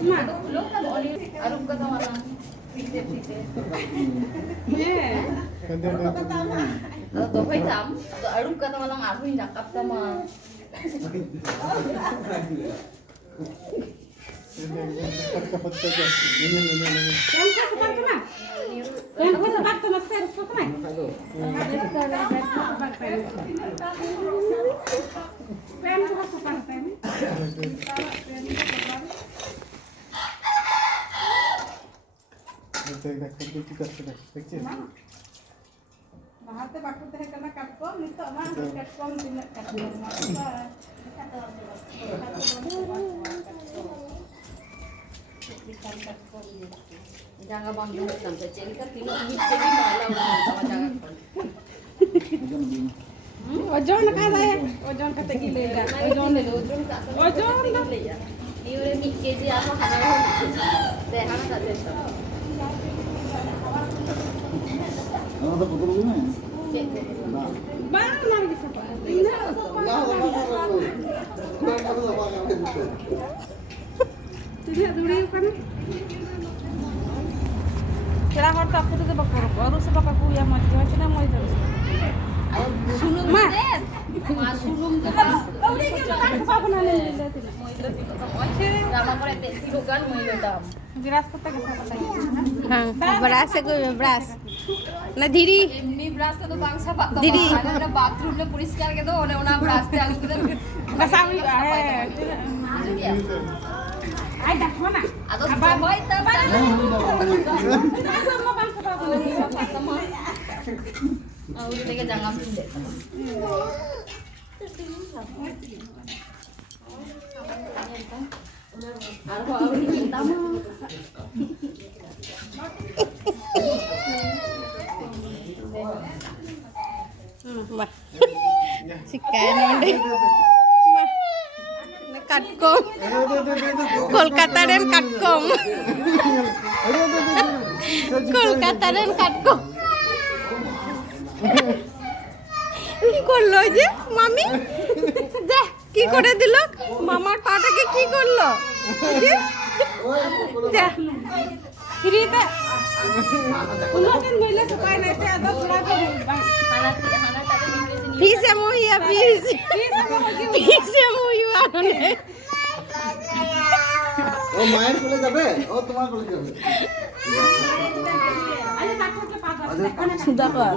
Arum kata mana? Pite. Tuh phải chấm. Arum kata mana ngaruhin cakap sama. Bahate bakut teh kana katkom nito mah katkom tina katkom. Jangan bangga sampai cerita tino ini jadi malah sama jangan. Ojon kada ya? Ojon kata gile ya. Ojon dah. Ini udah 1 kg apa hana deh hana tak deh. Ada foto dulu nih. Bang lagi siapa? Tidak dulu kan? Kira harta aku tu bakar. Baru sebab aku yang macam mana mau itu. Sulung deh. Mas sulung tu kan. Udah kita tak sebab nak ni. Nama mereka tilo kan mau itu dam. Beras kota ke siapa tadi? हाँ brush है कोई brush ना धीरी এমনি brush তো বাংসা পাতা দিদি। না bathroom লে পরিষ্কার কে দাও ওনা ব্রাশ তে আগু করে Kasawi Ay dah mana? আদো সবাই তা Sama bang sebab আর থেকে জাঙ্গাম তুলে আর আমি চিন্তা মা सिखाया नहीं काटकोम कोलकाता रेन काटकोम कोलकाता रेन काटकोम কি করলো যে মামি যা কি করে দিল মামার পাটাকে কি করলো যা Cerita. Unatin mo ila sa kaya na ito. Adat wala ko. হানা হানা তাকে নিয়ে নিয়ে পিসে মহিয়া পিস পিসে মহিয়া ও মায়ের কোলে যাবে ও তোমার কোলে যাবে Ano takot ka pa? সুদা কর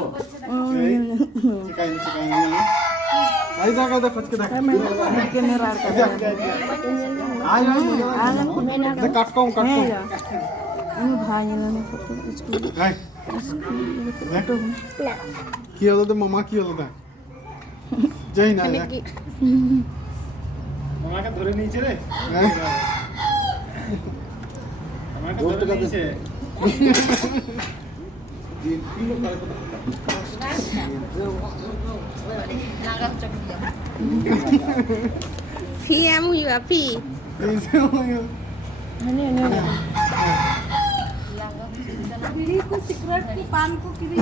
आई जागा दे फटके दे आई काटकोम আমি ভাই এলাম স্কুল কি হলো তো মামা কি হলো তা যাই না মামাকে ধরে নিয়েছে রে মামাকে ধরে নিয়েছে নাগাম চক দিয়া ফি এম হুইয়া ফি Bili ko secret ko pan ko kiri.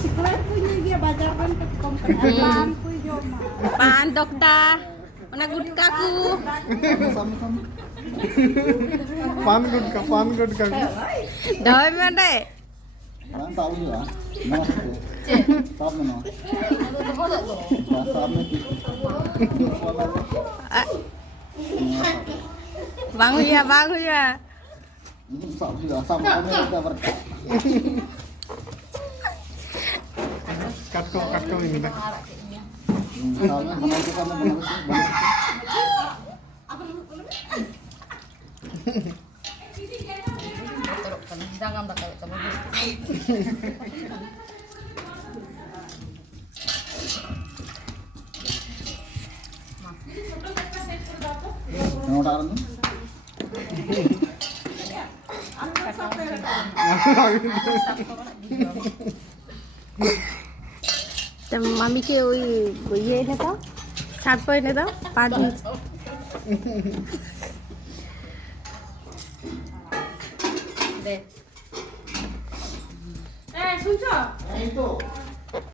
Secret ko ni dia bazar kan ke kompon pan ko jo ma. পান ডক্টা ওনা গুটকাকু पान गुटका দই মানে Orang tahu juga. Saat mana? Saat বাং হুইয়া বাং হুইয়া Saat juga. Sama kami kita berkat. কাটকো ini dah. Misalnya kalau kita jangan bakal teman Notaran ni? তো মামিকে ওই ইয়ে এনে দাও শার্ট এনে দাও পা দিয়ে দে Eh, suncho. Itu.